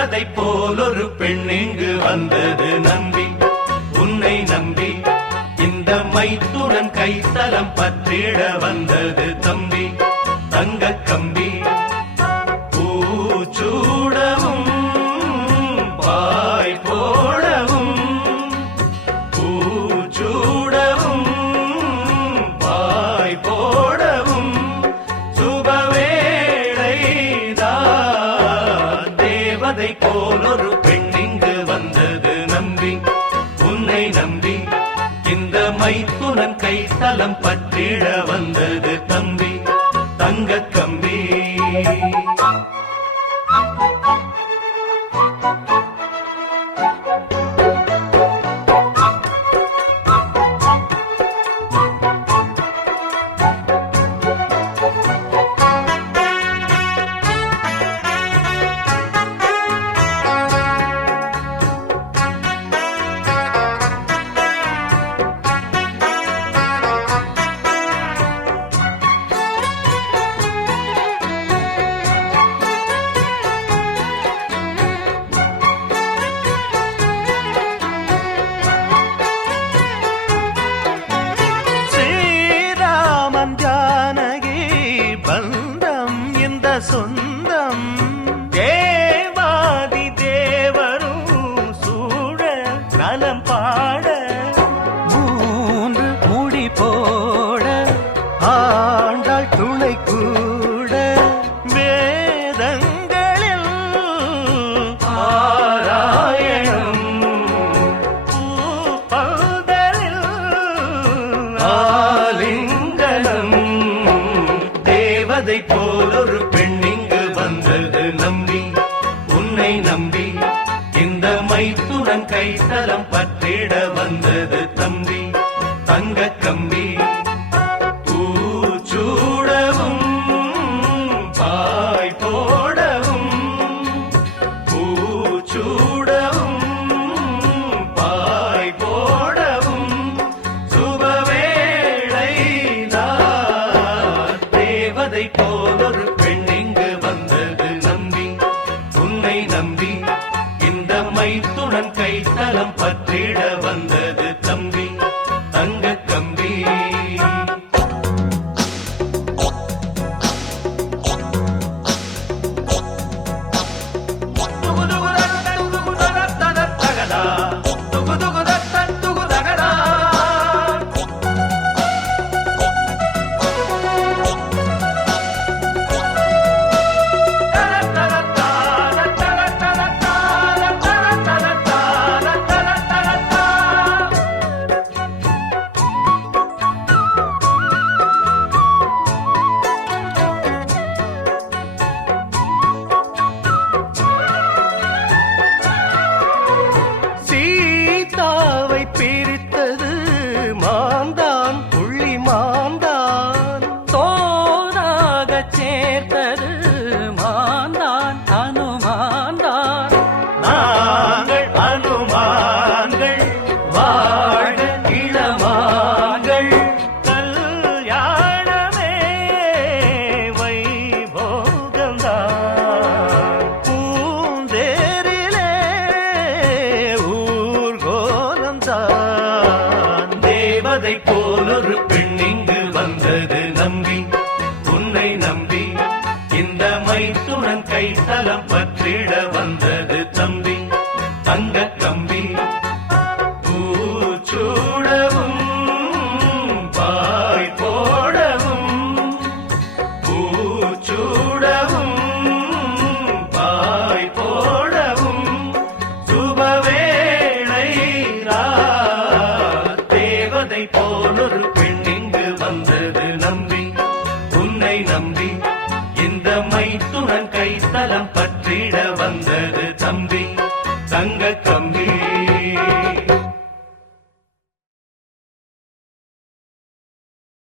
தேவதை போல் ஒரு பெண் இங்கு வந்தது நம்பி, உன்னை நம்பி இந்த மைத்துடன் கைத்தலம் பற்றிட வந்தது தம்பி. தங்க கம்பி பூச்சூடவும் பாய் போடவும், பூச்சூடவும் பாய் போடவும் சுபவேளைதான். தேவதை போல் ஒரு பெண் இங்கு வந்தது நம்பி, உன்னை நம்பி இந்த மைத்துனன் கைத்தலம் பற்றிட வந்தது தம்பி. தங்க கம்பி சொந்தம். தேவாதி தேவரும் சூழ நலம் பாட, மூன்று முடி போட ஆண்டாள் துணை கூட, வேதங்களில் ஆராயணம் பூப்பந்தலில் ஆலிங்கனம். தேவதை போல் ஒரு பெண் இங்கு வந்தது நம்பி, உன்னை நம்பி இந்த மைத்துடன் கைத்தலம் பற்றிட வந்தது தம்பி. தங்க கம்பி பூச்சூடவும் பாய் போடவும், பூச்சூடவும் பாய் போடவும் சுபவேளைதான். தேவதை போல் ஒரு பெண் இங்கு வந்தது நம்பி, உன்னை நம்பி இந்த மைத்துடன் கைத்தலம் பற்றிட வந்தது தம்பி. தங்க கம்பி பிரித்தது மாந்தான், புள்ளி மாந்தான். தோனாக சேர்த்தது மாந்தான், அனுமான்தான். நாங்கள் அனுமான்கள் வாழ இளமான்கள், கல்யாணமே வைபோகம்தான். பூந்தேரிலே தேவதை போல் ஒரு பெண் இங்கு வந்தது நம்பி, உன்னை நம்பி இந்த மைத்துடன் கைத்தலம் பற்றிட வந்தது தம்பி. தங்க கம்பி பூச்சூடவும் பாய் போடவும், பூச்சூடவும் பாய் போடவும் சுபவேளைதான். தேவதை போல் ஒரு பெண் இங்கு வந்தது நம்பி, உன்னை நம்பி இந்த மைத்துடன் கைத்தலம் பற்றிட வந்தது தம்பி. தங்க கம்பி